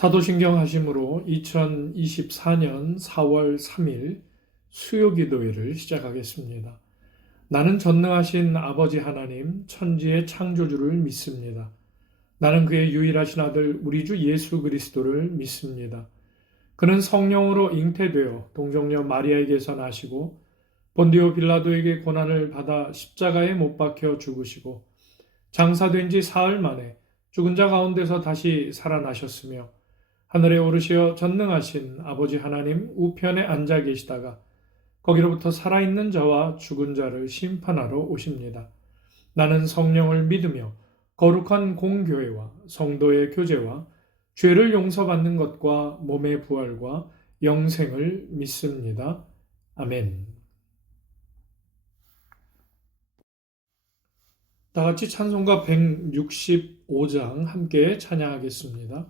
사도신경 하심으로 2024년 4월 3일 수요기도회를 시작하겠습니다. 나는 전능하신 아버지 하나님, 천지의 창조주를 믿습니다. 나는 그의 유일하신 아들 우리 주 예수 그리스도를 믿습니다. 그는 성령으로 잉태되어 동정녀 마리아에게서 나시고 본디오 빌라도에게 고난을 받아 십자가에 못 박혀 죽으시고 장사된 지 사흘 만에 죽은 자 가운데서 다시 살아나셨으며 하늘에 오르시어 전능하신 아버지 하나님 우편에 앉아 계시다가 거기로부터 살아있는 자와 죽은 자를 심판하러 오십니다. 나는 성령을 믿으며 거룩한 공교회와 성도의 교제와 죄를 용서받는 것과 몸의 부활과 영생을 믿습니다. 아멘. 다 같이 찬송가 165장 함께 찬양하겠습니다.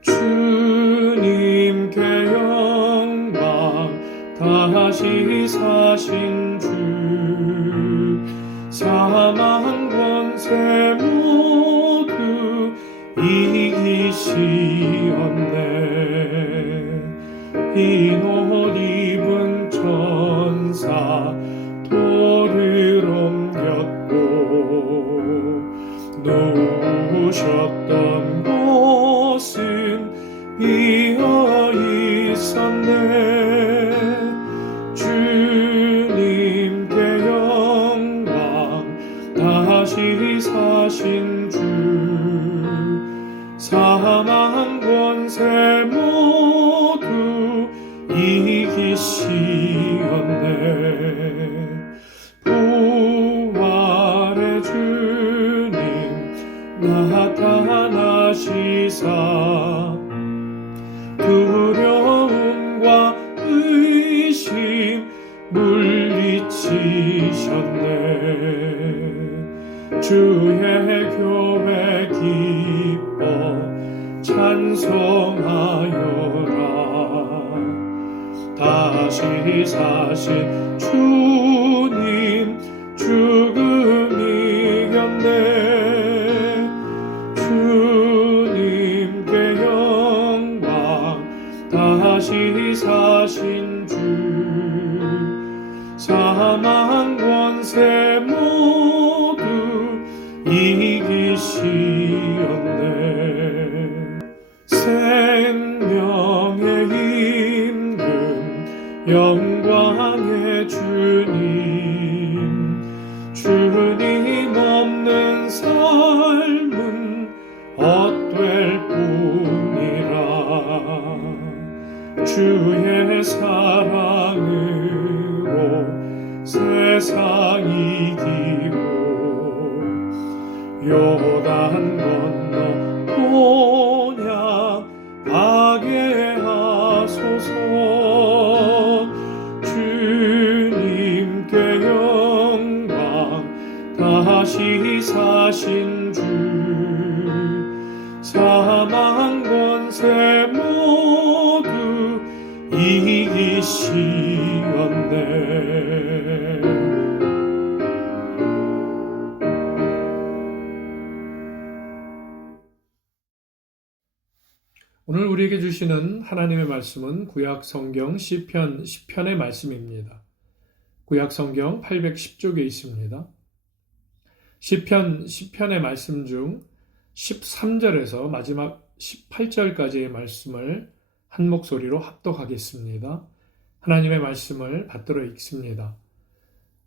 주님께 영광 다시 사신 주 사망 권세 모두 이기시었네. 흰 옷 입은 천사 돌을 옮겼고 누우셨던 곳은 비어 있었네. 주님께 영광 다시 사신 주 사망 권세 모두 이기시었네. 부활의 주님 나타나시사 두려움과 의심 물리치셨네. 주의 교회 기뻐 찬송하여라. 다시 사신 주님 죽음 이겼네. 주님께 영광 다시 사신 주 사망 권세 모두 이기시었네. 생명의 임금 영광의 주님 없는 삶은 헛될 뿐이라. 주의 사랑으로 세상 이기고 요단 건너 본향 가게 하소서. 주님께 영광 다시 사신 주 사망 권세 모두 이기시었네. 오늘 오늘 우리에게 주시는 하나님의 말씀은 구약 성경 시편 10편의 말씀입니다. 구약 성경 810쪽에 있습니다. 시편 10편의 말씀 중 13절에서 마지막 18절까지의 말씀을 한 목소리로 합독하겠습니다. 하나님의 말씀을 받들어 읽습니다.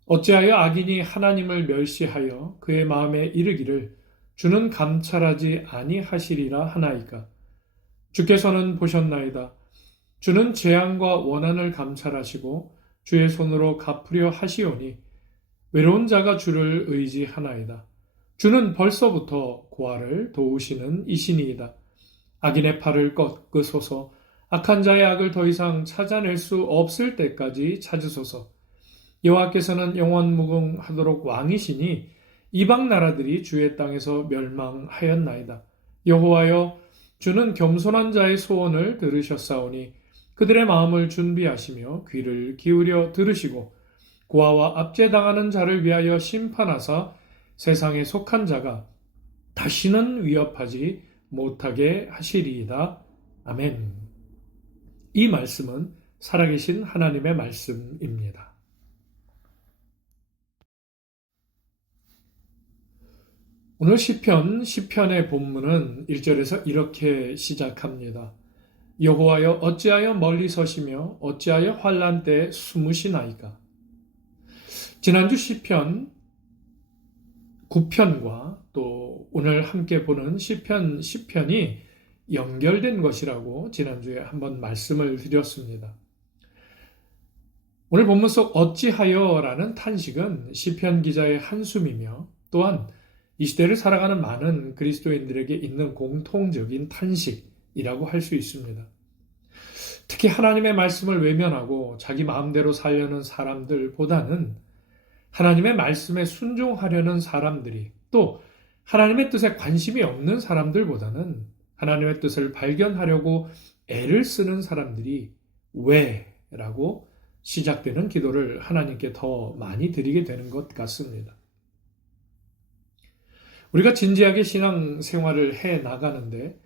어찌하여 악인이 하나님을 멸시하여 그의 마음에 이르기를 주는 감찰하지 아니하시리라 하나이까. 주께서는 보셨나이다. 주는 재앙과 원한을 감찰하시고 주의 손으로 갚으려 하시오니 외로운 자가 주를 의지하나이다. 주는 벌써부터 고아를 도우시는 이신이이다. 악인의 팔을 꺾으소서. 악한 자의 악을 더 이상 찾아낼 수 없을 때까지 찾으소서. 여호와께서는 영원무궁하도록 왕이시니 이방 나라들이 주의 땅에서 멸망하였나이다. 여호와여, 주는 겸손한 자의 소원을 들으셨사오니 그들의 마음을 준비하시며 귀를 기울여 들으시고 고아와 압제당하는 자를 위하여 심판하사 세상에 속한 자가 다시는 위협하지 못하게 하시리이다. 아멘. 이 말씀은 살아계신 하나님의 말씀입니다. 오늘 시편의 본문은 1절에서 이렇게 시작합니다. 여호와여, 어찌하여 멀리 서시며 어찌하여 환난 때에 숨으시나이까. 지난주 시편 9편과 또 오늘 함께 보는 시편 10편이 연결된 것이라고 지난주에 한번 말씀을 드렸습니다. 오늘 본문 속 어찌하여라는 탄식은 시편 기자의 한숨이며 또한 이 시대를 살아가는 많은 그리스도인들에게 있는 공통적인 탄식이라고 할 수 있습니다. 특히 하나님의 말씀을 외면하고 자기 마음대로 살려는 사람들보다는 하나님의 말씀에 순종하려는 사람들이 또 하나님의 뜻에 관심이 없는 사람들보다는 하나님의 뜻을 발견하려고 애를 쓰는 사람들이 왜라고 시작되는 기도를 하나님께 더 많이 드리게 되는 것 같습니다. 우리가 진지하게 신앙생활을 해 나가는데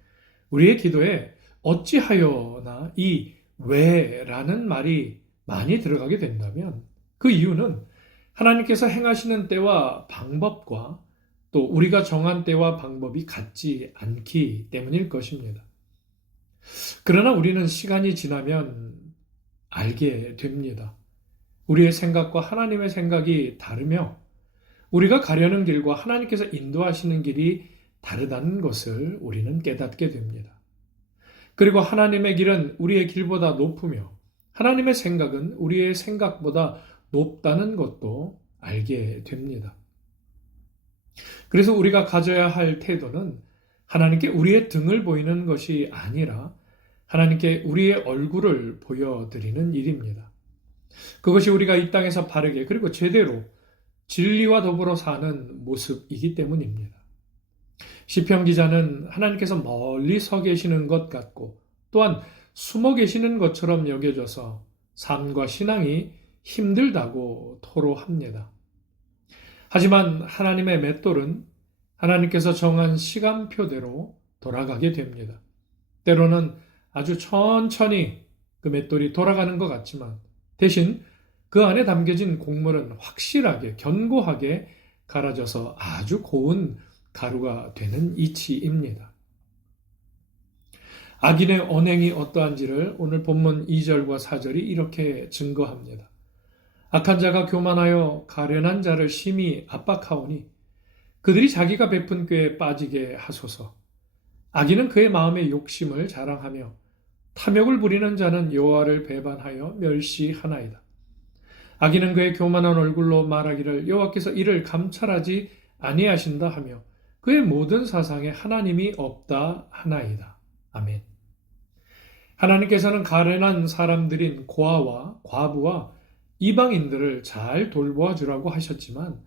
우리의 기도에 어찌하여나 이 왜라는 말이 많이 들어가게 된다면 그 이유는 하나님께서 행하시는 때와 방법과 또 우리가 정한 때와 방법이 같지 않기 때문일 것입니다. 그러나 우리는 시간이 지나면 알게 됩니다. 우리의 생각과 하나님의 생각이 다르며 우리가 가려는 길과 하나님께서 인도하시는 길이 다르다는 것을 우리는 깨닫게 됩니다. 그리고 하나님의 길은 우리의 길보다 높으며 하나님의 생각은 우리의 생각보다 높다는 것도 알게 됩니다. 그래서 우리가 가져야 할 태도는 하나님께 우리의 등을 보이는 것이 아니라 하나님께 우리의 얼굴을 보여드리는 일입니다. 그것이 우리가 이 땅에서 바르게 그리고 제대로 진리와 더불어 사는 모습이기 때문입니다. 시편 기자는 하나님께서 멀리 서 계시는 것 같고 또한 숨어 계시는 것처럼 여겨져서 삶과 신앙이 힘들다고 토로합니다. 하지만 하나님의 맷돌은 하나님께서 정한 시간표대로 돌아가게 됩니다. 때로는 아주 천천히 그 맷돌이 돌아가는 것 같지만 대신 그 안에 담겨진 곡물은 확실하게 견고하게 갈아져서 아주 고운 가루가 되는 이치입니다. 악인의 언행이 어떠한지를 오늘 본문 2절과 4절이 이렇게 증거합니다. 악한 자가 교만하여 가련한 자를 심히 압박하오니 그들이 자기가 베푼 꾀에 빠지게 하소서. 악인은 그의 마음의 욕심을 자랑하며 탐욕을 부리는 자는 여호와를 배반하여 멸시하나이다. 악인은 그의 교만한 얼굴로 말하기를 여호와께서 이를 감찰하지 아니하신다 하며 그의 모든 사상에 하나님이 없다 하나이다. 아멘. 하나님께서는 가련한 사람들인 고아와 과부와 이방인들을 잘 돌보아 주라고 하셨지만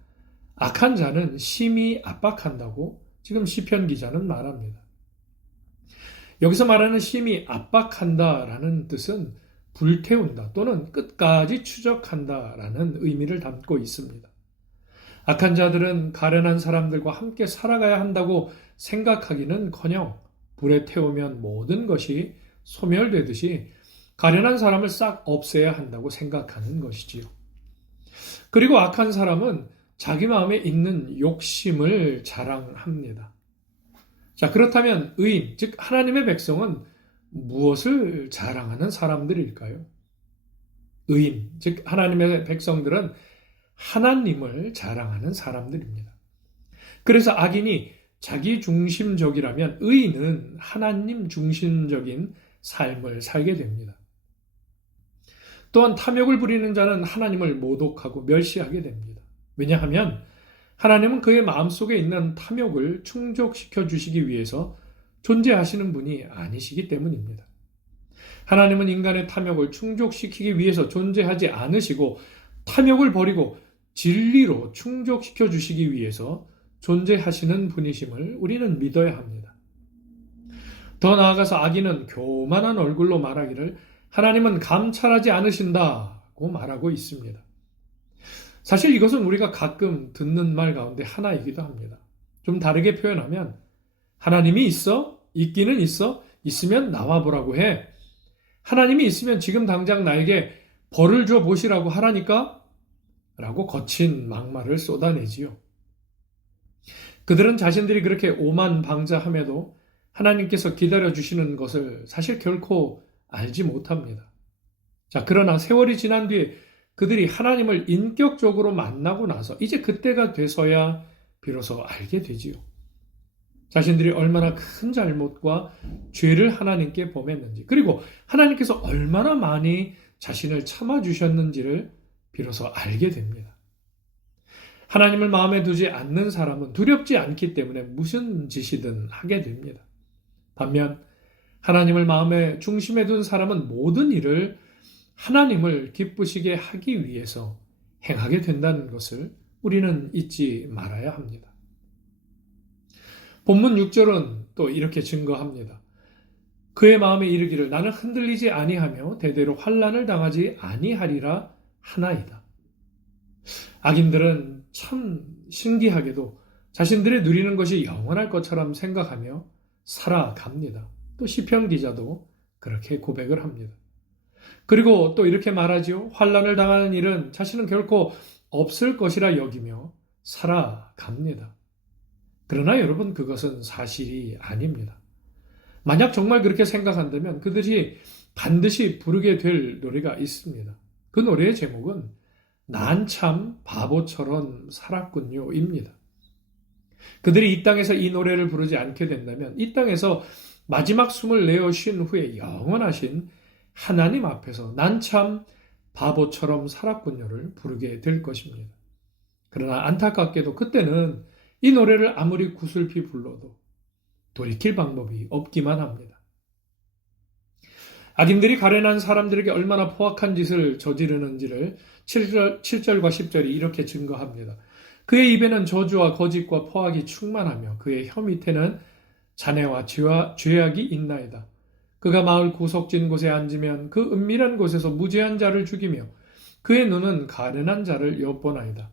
악한 자는 심히 압박한다고 지금 시편 기자는 말합니다. 여기서 말하는 심히 압박한다라는 뜻은 불태운다 또는 끝까지 추적한다라는 의미를 담고 있습니다. 악한 자들은 가련한 사람들과 함께 살아가야 한다고 생각하기는커녕 불에 태우면 모든 것이 소멸되듯이 가련한 사람을 싹 없애야 한다고 생각하는 것이지요. 그리고 악한 사람은 자기 마음에 있는 욕심을 자랑합니다. 자, 그렇다면 의인, 즉 하나님의 백성은 무엇을 자랑하는 사람들일까요? 의인, 즉 하나님의 백성들은 하나님을 자랑하는 사람들입니다. 그래서 악인이 자기 중심적이라면 의인은 하나님 중심적인 삶을 살게 됩니다. 또한 탐욕을 부리는 자는 하나님을 모독하고 멸시하게 됩니다. 왜냐하면 하나님은 그의 마음속에 있는 탐욕을 충족시켜 주시기 위해서 존재하시는 분이 아니시기 때문입니다. 하나님은 인간의 탐욕을 충족시키기 위해서 존재하지 않으시고 탐욕을 버리고 진리로 충족시켜 주시기 위해서 존재하시는 분이심을 우리는 믿어야 합니다. 더 나아가서 악인은 교만한 얼굴로 말하기를 하나님은 감찰하지 않으신다고 말하고 있습니다. 사실 이것은 우리가 가끔 듣는 말 가운데 하나이기도 합니다. 좀 다르게 표현하면 하나님이 있어? 있기는 있어? 있으면 나와보라고 해. 하나님이 있으면 지금 당장 나에게 벌을 줘 보시라고 하라니까? 라고 거친 막말을 쏟아내지요. 그들은 자신들이 그렇게 오만방자함에도 하나님께서 기다려주시는 것을 사실 결코 알지 못합니다. 자, 그러나 세월이 지난 뒤에 그들이 하나님을 인격적으로 만나고 나서 이제 그때가 돼서야 비로소 알게 되지요. 자신들이 얼마나 큰 잘못과 죄를 하나님께 범했는지, 그리고 하나님께서 얼마나 많이 자신을 참아주셨는지를 비로소 알게 됩니다. 하나님을 마음에 두지 않는 사람은 두렵지 않기 때문에 무슨 짓이든 하게 됩니다. 반면 하나님을 마음의 중심에 둔 사람은 모든 일을 하나님을 기쁘시게 하기 위해서 행하게 된다는 것을 우리는 잊지 말아야 합니다. 본문 6절은 또 이렇게 증거합니다. 그의 마음에 이르기를 나는 흔들리지 아니하며 대대로 환난을 당하지 아니하리라 하나이다. 악인들은 참 신기하게도 자신들이 누리는 것이 영원할 것처럼 생각하며 살아갑니다. 또 시편 기자도 그렇게 고백을 합니다. 그리고 또 이렇게 말하지요. 환난을 당하는 일은 자신은 결코 없을 것이라 여기며 살아갑니다. 그러나 여러분, 그것은 사실이 아닙니다. 만약 정말 그렇게 생각한다면 그들이 반드시 부르게 될 노래가 있습니다. 그 노래의 제목은 난 참 바보처럼 살았군요입니다. 그들이 이 땅에서 이 노래를 부르지 않게 된다면 이 땅에서 마지막 숨을 내어 쉰 후에 영원하신 하나님 앞에서 난 참 바보처럼 살았군요를 부르게 될 것입니다. 그러나 안타깝게도 그때는 이 노래를 아무리 구슬피 불러도 돌이킬 방법이 없기만 합니다. 악인들이 가련한 사람들에게 얼마나 포악한 짓을 저지르는지를 7절과 10절이 이렇게 증거합니다. 그의 입에는 저주와 거짓과 포악이 충만하며 그의 혀 밑에는 잔해와 죄악이 있나이다. 그가 마을 구석진 곳에 앉으면 그 은밀한 곳에서 무죄한 자를 죽이며 그의 눈은 가련한 자를 엿보나이다.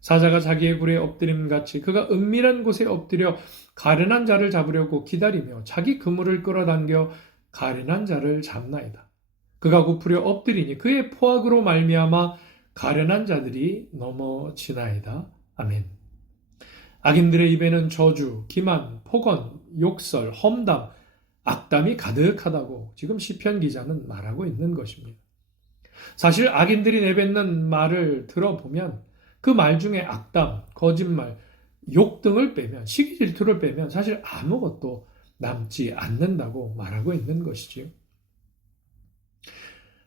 사자가 자기의 굴에 엎드림같이 그가 은밀한 곳에 엎드려 가련한 자를 잡으려고 기다리며 자기 그물을 끌어당겨 가련한 자를 잡나이다. 그가 굽으려 엎드리니 그의 포악으로 말미암아 가련한 자들이 넘어지나이다. 아멘. 악인들의 입에는 저주, 기만, 폭언, 욕설, 험담, 악담이 가득하다고 지금 시편 기자는 말하고 있는 것입니다. 사실 악인들이 내뱉는 말을 들어보면 그 말 중에 악담, 거짓말, 욕 등을 빼면, 시기 질투를 빼면 사실 아무것도 남지 않는다고 말하고 있는 것이지요.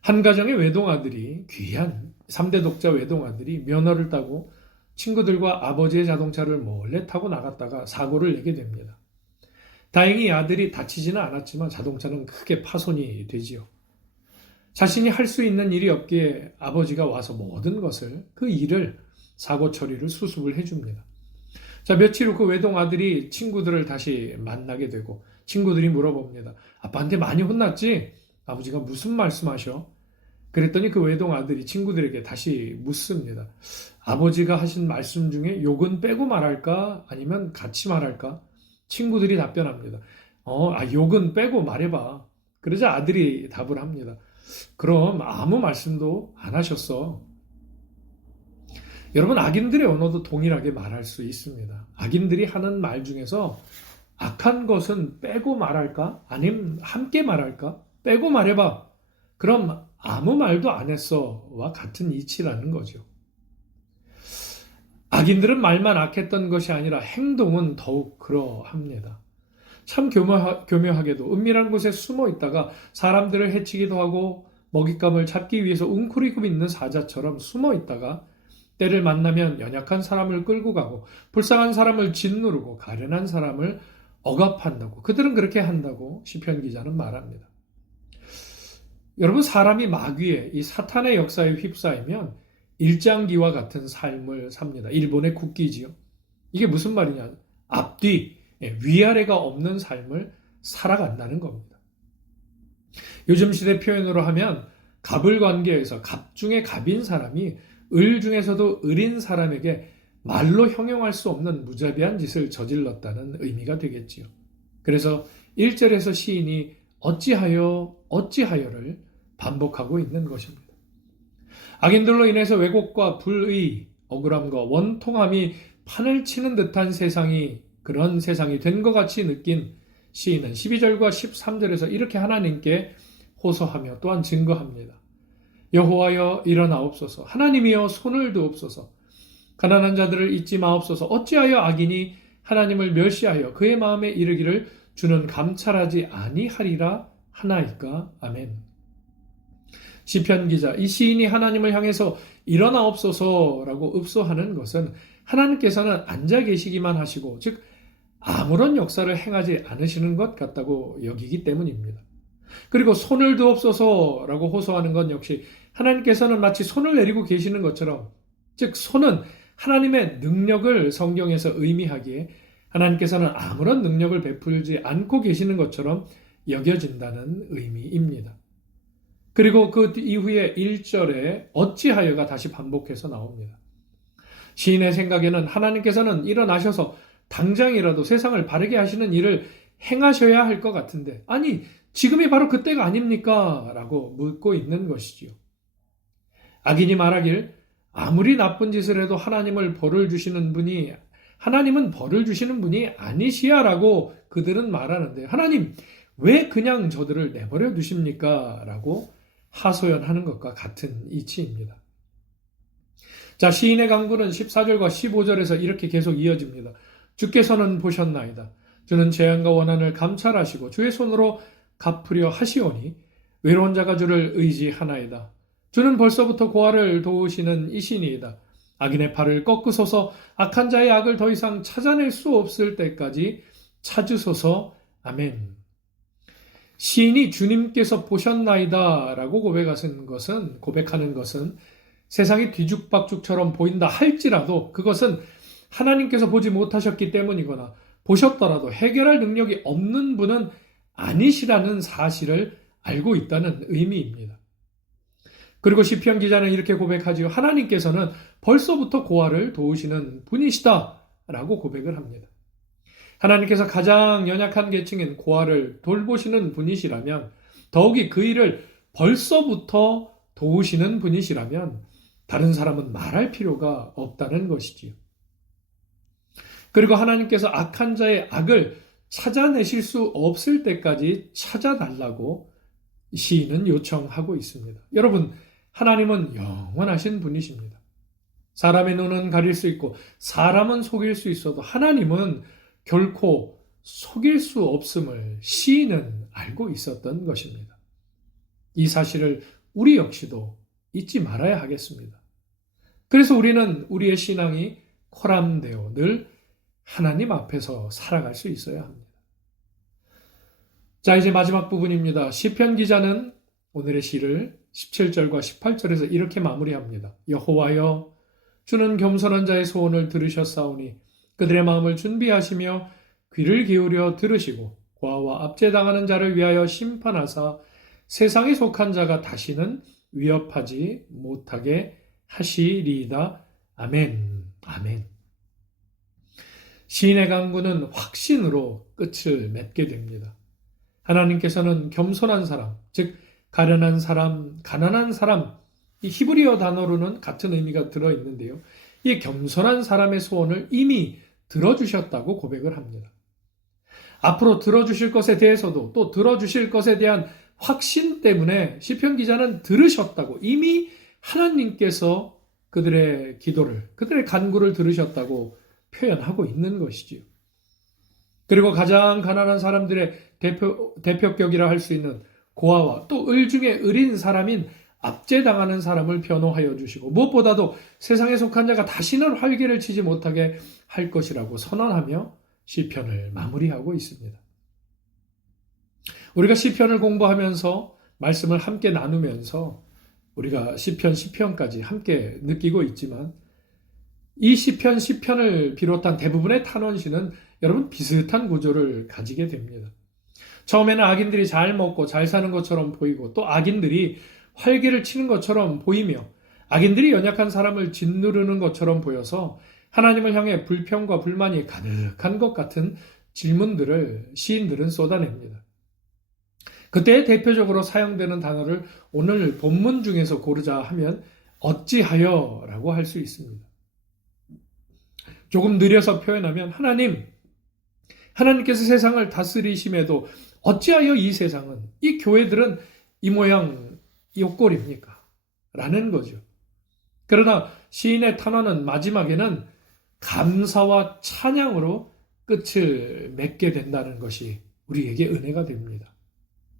한 가정의 외동아들이, 귀한 3대 독자 외동아들이 면허를 따고 친구들과 아버지의 자동차를 몰래 타고 나갔다가 사고를 내게 됩니다. 다행히 아들이 다치지는 않았지만 자동차는 크게 파손이 되지요. 자신이 할 수 있는 일이 없기에 아버지가 와서 모든 것을, 그 일을, 사고 처리를 수습을 해줍니다. 자, 며칠 후 그 외동아들이 친구들을 다시 만나게 되고 친구들이 물어봅니다. 아빠한테 많이 혼났지? 아버지가 무슨 말씀하셔? 그랬더니 그 외동아들이 친구들에게 다시 묻습니다. 아버지가 하신 말씀 중에 욕은 빼고 말할까? 아니면 같이 말할까? 친구들이 답변합니다. 욕은 빼고 말해봐. 그러자 아들이 답을 합니다. 그럼 아무 말씀도 안 하셨어. 여러분, 악인들의 언어도 동일하게 말할 수 있습니다. 악인들이 하는 말 중에서 악한 것은 빼고 말할까? 아니면 함께 말할까? 빼고 말해봐. 그럼 아무 말도 안 했어와 같은 이치라는 거죠. 악인들은 말만 악했던 것이 아니라 행동은 더욱 그러합니다. 참 교묘하게도 은밀한 곳에 숨어 있다가 사람들을 해치기도 하고 먹잇감을 잡기 위해서 웅크리고 있는 사자처럼 숨어 있다가 때를 만나면 연약한 사람을 끌고 가고 불쌍한 사람을 짓누르고 가련한 사람을 억압한다고, 그들은 그렇게 한다고 시편 기자는 말합니다. 여러분, 사람이 마귀의 이 사탄의 역사에 휩싸이면 일장기와 같은 삶을 삽니다. 일본의 국기지요. 이게 무슨 말이냐? 앞뒤, 위아래가 없는 삶을 살아간다는 겁니다. 요즘 시대 표현으로 하면 갑을 관계에서 갑 중에 갑인 사람이 을 중에서도 을인 사람에게 말로 형용할 수 없는 무자비한 짓을 저질렀다는 의미가 되겠지요. 그래서 1절에서 시인이 어찌하여를 반복하고 있는 것입니다. 악인들로 인해서 왜곡과 불의, 억울함과 원통함이 판을 치는 듯한 세상이, 그런 세상이 된 것 같이 느낀 시인은 12절과 13절에서 이렇게 하나님께 호소하며 또한 증거합니다. 여호와여 일어나옵소서. 하나님이여 손을 드옵소서. 가난한 자들을 잊지 마옵소서. 어찌하여 악인이 하나님을 멸시하여 그의 마음에 이르기를 주는 감찰하지 아니하리라 하나이까. 아멘. 시편 기자, 이 시인이 하나님을 향해서 일어나옵소서라고 읍소하는 것은 하나님께서는 앉아 계시기만 하시고, 즉 아무런 역사를 행하지 않으시는 것 같다고 여기기 때문입니다. 그리고 손을 드옵소서라고 호소하는 건 역시 하나님께서는 마치 손을 내리고 계시는 것처럼, 즉 손은 하나님의 능력을 성경에서 의미하기에 하나님께서는 아무런 능력을 베풀지 않고 계시는 것처럼 여겨진다는 의미입니다. 그리고 그 이후에 1절에 어찌하여가 다시 반복해서 나옵니다. 시인의 생각에는 하나님께서는 일어나셔서 당장이라도 세상을 바르게 하시는 일을 행하셔야 할 것 같은데, 아니 지금이 바로 그때가 아닙니까? 라고 묻고 있는 것이지요. 악인이 말하길 아무리 나쁜 짓을 해도 하나님은 벌을 주시는 분이 아니시야 라고 그들은 말하는데, 하나님 왜 그냥 저들을 내버려 두십니까? 라고 하소연하는 것과 같은 이치입니다. 자, 시인의 강구는 14절과 15절에서 이렇게 계속 이어집니다. 주께서는 보셨나이다. 주는 재앙과 원한을 감찰하시고 주의 손으로 갚으려 하시오니 외로운 자가 주를 의지하나이다. 주는 벌써부터 고아를 도우시는 이신이이다. 악인의 팔을 꺾으소서. 악한 자의 악을 더 이상 찾아낼 수 없을 때까지 찾으소서. 아멘. 시인이 주님께서 보셨나이다 라고 고백하는 것은 세상이 뒤죽박죽처럼 보인다 할지라도 그것은 하나님께서 보지 못하셨기 때문이거나 보셨더라도 해결할 능력이 없는 분은 아니시라는 사실을 알고 있다는 의미입니다. 그리고 시편 기자는 이렇게 고백하지요. 하나님께서는 벌써부터 고아를 도우시는 분이시다 라고 고백을 합니다. 하나님께서 가장 연약한 계층인 고아를 돌보시는 분이시라면, 더욱이 그 일을 벌써부터 도우시는 분이시라면 다른 사람은 말할 필요가 없다는 것이지요. 그리고 하나님께서 악한 자의 악을 찾아내실 수 없을 때까지 찾아달라고 시인은 요청하고 있습니다. 여러분, 하나님은 영원하신 분이십니다. 사람의 눈은 가릴 수 있고 사람은 속일 수 있어도 하나님은 결코 속일 수 없음을 시인은 알고 있었던 것입니다. 이 사실을 우리 역시도 잊지 말아야 하겠습니다. 그래서 우리는 우리의 신앙이 코람되어 늘 하나님 앞에서 살아갈 수 있어야 합니다. 자, 이제 마지막 부분입니다. 시편 기자는 오늘의 시를 17절과 18절에서 이렇게 마무리합니다. 여호와여, 주는 겸손한 자의 소원을 들으셨사오니 그들의 마음을 준비하시며 귀를 기울여 들으시고 고아와 압제당하는 자를 위하여 심판하사 세상에 속한 자가 다시는 위협하지 못하게 하시리이다. 아멘. 아멘. 시인의 간구는 확신으로 끝을 맺게 됩니다. 하나님께서는 겸손한 사람, 즉 가련한 사람, 가난한 사람, 이 히브리어 단어로는 같은 의미가 들어있는데요. 이 겸손한 사람의 소원을 이미 들어주셨다고 고백을 합니다. 앞으로 들어주실 것에 대해서도 또 들어주실 것에 대한 확신 때문에 시편 기자는 들으셨다고, 이미 하나님께서 그들의 기도를, 그들의 간구를 들으셨다고 표현하고 있는 것이지요. 그리고 가장 가난한 사람들의 대표격이라 할 수 있는 고아와 또 을 중에 을인 사람인 압제당하는 사람을 변호하여 주시고, 무엇보다도 세상에 속한 자가 다시는 활개를 치지 못하게 할 것이라고 선언하며 시편을 마무리하고 있습니다. 우리가 시편을 공부하면서 말씀을 함께 나누면서 우리가 시편까지 함께 느끼고 있지만, 이 시편을 비롯한 대부분의 탄원시는 여러분 비슷한 구조를 가지게 됩니다. 처음에는 악인들이 잘 먹고 잘 사는 것처럼 보이고, 또 악인들이 활개를 치는 것처럼 보이며, 악인들이 연약한 사람을 짓누르는 것처럼 보여서 하나님을 향해 불평과 불만이 가득한 것 같은 질문들을 시인들은 쏟아냅니다. 그때 대표적으로 사용되는 단어를 오늘 본문 중에서 고르자 하면 어찌하여라고 할 수 있습니다. 조금 느려서 표현하면, 하나님께서 세상을 다스리심에도 어찌하여 이 세상은, 이 교회들은 이 모양 이 꼴입니까? 라는 거죠. 그러나 시인의 탄원은 마지막에는 감사와 찬양으로 끝을 맺게 된다는 것이 우리에게 은혜가 됩니다.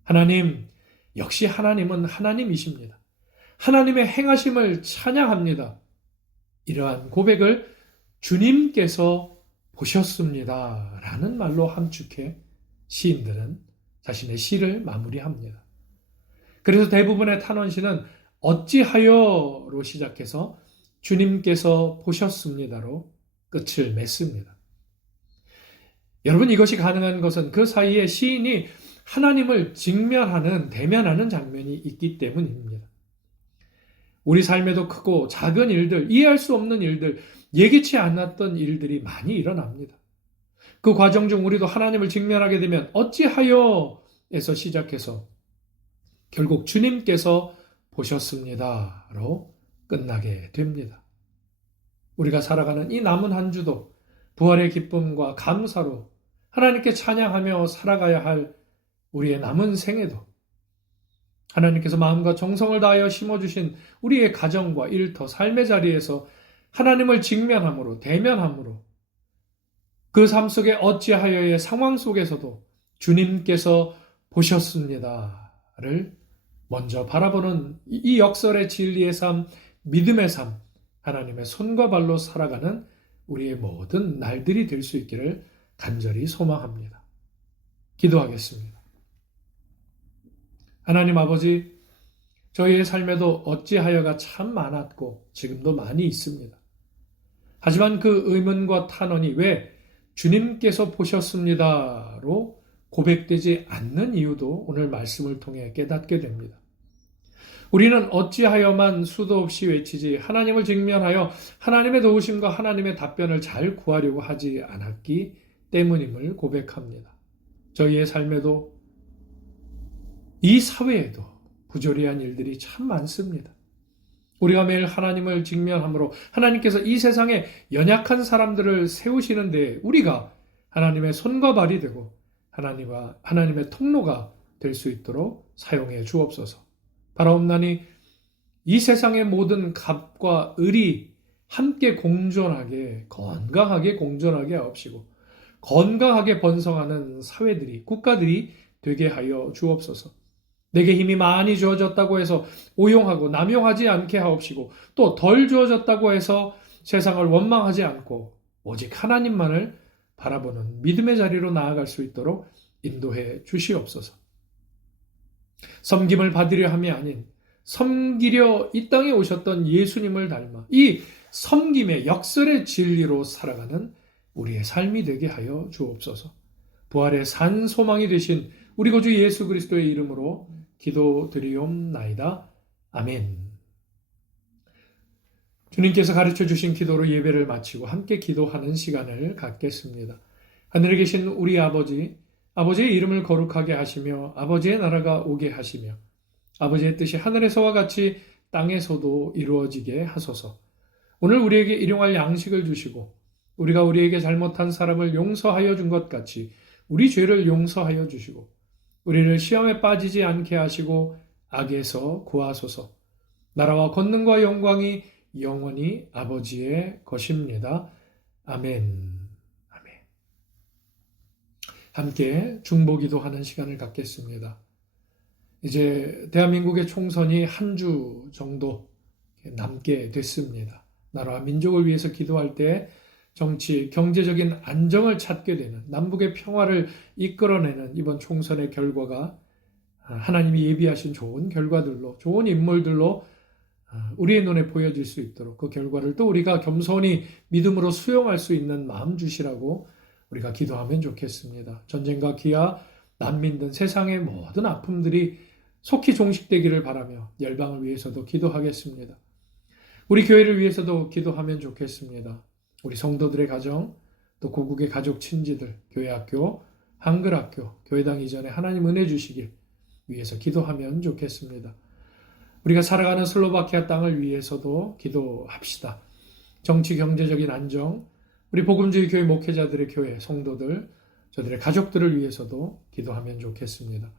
하나님, 역시 하나님은 하나님이십니다. 하나님의 행하심을 찬양합니다. 이러한 고백을 주님께서 보셨습니다. 라는 말로 함축해 시인들은 자신의 시를 마무리합니다. 그래서 대부분의 탄원시는 어찌하여로 시작해서 주님께서 보셨습니다로 끝을 맺습니다. 여러분, 이것이 가능한 것은 그 사이에 시인이 하나님을 대면하는 장면이 있기 때문입니다. 우리 삶에도 크고 작은 일들, 이해할 수 없는 일들, 예기치 않았던 일들이 많이 일어납니다. 그 과정 중 우리도 하나님을 직면하게 되면 어찌하여에서 시작해서 결국 주님께서 보셨습니다로 끝나게 됩니다. 우리가 살아가는 이 남은 한 주도 부활의 기쁨과 감사로 하나님께 찬양하며 살아가야 할 우리의 남은 생애도 하나님께서 마음과 정성을 다하여 심어주신 우리의 가정과 일터, 삶의 자리에서 하나님을 직면함으로, 대면함으로 그 삶 속에 어찌하여의 상황 속에서도 주님께서 보셨습니다를 먼저 바라보는 이 역설의 진리의 삶, 믿음의 삶, 하나님의 손과 발로 살아가는 우리의 모든 날들이 될 수 있기를 간절히 소망합니다. 기도하겠습니다. 하나님 아버지, 저희의 삶에도 어찌하여가 참 많았고 지금도 많이 있습니다. 하지만 그 의문과 탄원이 왜 주님께서 보셨습니다로 고백되지 않는 이유도 오늘 말씀을 통해 깨닫게 됩니다. 우리는 어찌하여만 수도 없이 외치지 하나님을 직면하여 하나님의 도우심과 하나님의 답변을 잘 구하려고 하지 않았기 때문임을 고백합니다. 저희의 삶에도 이 사회에도 부조리한 일들이 참 많습니다. 우리가 매일 하나님을 직면함으로 하나님께서 이 세상에 연약한 사람들을 세우시는데 우리가 하나님의 손과 발이 되고 하나님의 통로가 될 수 있도록 사용해 주옵소서. 바라옵나니 이 세상의 모든 갑과 을이 함께 공존하게, 건강하게 공존하게 하옵시고 건강하게 번성하는 사회들이, 국가들이 되게 하여 주옵소서. 내게 힘이 많이 주어졌다고 해서 오용하고 남용하지 않게 하옵시고 또 덜 주어졌다고 해서 세상을 원망하지 않고 오직 하나님만을 바라보는 믿음의 자리로 나아갈 수 있도록 인도해 주시옵소서. 섬김을 받으려 함이 아닌 섬기려 이 땅에 오셨던 예수님을 닮아 이 섬김의 역설의 진리로 살아가는 우리의 삶이 되게 하여 주옵소서. 부활의 산 소망이 되신 우리 구주 예수 그리스도의 이름으로 기도드리옵나이다. 아멘. 주님께서 가르쳐 주신 기도로 예배를 마치고 함께 기도하는 시간을 갖겠습니다. 하늘에 계신 우리 아버지, 아버지의 이름을 거룩하게 하시며 아버지의 나라가 오게 하시며 아버지의 뜻이 하늘에서와 같이 땅에서도 이루어지게 하소서. 오늘 우리에게 일용할 양식을 주시고 우리가 우리에게 잘못한 사람을 용서하여 준 것 같이 우리 죄를 용서하여 주시고 우리를 시험에 빠지지 않게 하시고 악에서 구하소서. 나라와 권능과 영광이 영원히 아버지의 것입니다. 아멘. 아멘. 함께 중보기도하는 시간을 갖겠습니다. 이제 대한민국의 총선이 한 주 정도 남게 됐습니다. 나라와 민족을 위해서 기도할 때 정치, 경제적인 안정을 찾게 되는, 남북의 평화를 이끌어내는 이번 총선의 결과가 하나님이 예비하신 좋은 결과들로, 좋은 인물들로 우리의 눈에 보여질 수 있도록 그 결과를 또 우리가 겸손히 믿음으로 수용할 수 있는 마음 주시라고 우리가 기도하면 좋겠습니다. 전쟁과 기아, 난민 등 세상의 모든 아픔들이 속히 종식되기를 바라며 열방을 위해서도 기도하겠습니다. 우리 교회를 위해서도 기도하면 좋겠습니다. 우리 성도들의 가정, 또 고국의 가족 친지들, 교회학교, 한글학교, 교회당 이전에 하나님 은혜 주시길 위해서 기도하면 좋겠습니다. 우리가 살아가는 슬로바키아 땅을 위해서도 기도합시다. 정치, 경제적인 안정, 우리 복음주의 교회 목회자들의 교회, 성도들, 저들의 가족들을 위해서도 기도하면 좋겠습니다.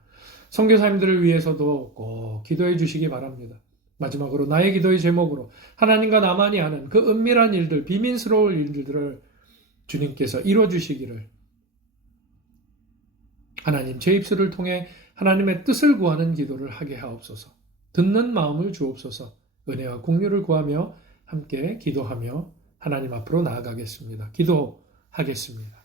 선교사님들을 위해서도 꼭 기도해 주시기 바랍니다. 마지막으로 나의 기도의 제목으로 하나님과 나만이 아는 그 은밀한 일들, 비밀스러운 일들을 주님께서 이루어주시기를 하나님 제 입술을 통해 하나님의 뜻을 구하는 기도를 하게 하옵소서. 듣는 마음을 주옵소서. 은혜와 공유를 구하며 함께 기도하며 하나님 앞으로 나아가겠습니다. 기도하겠습니다.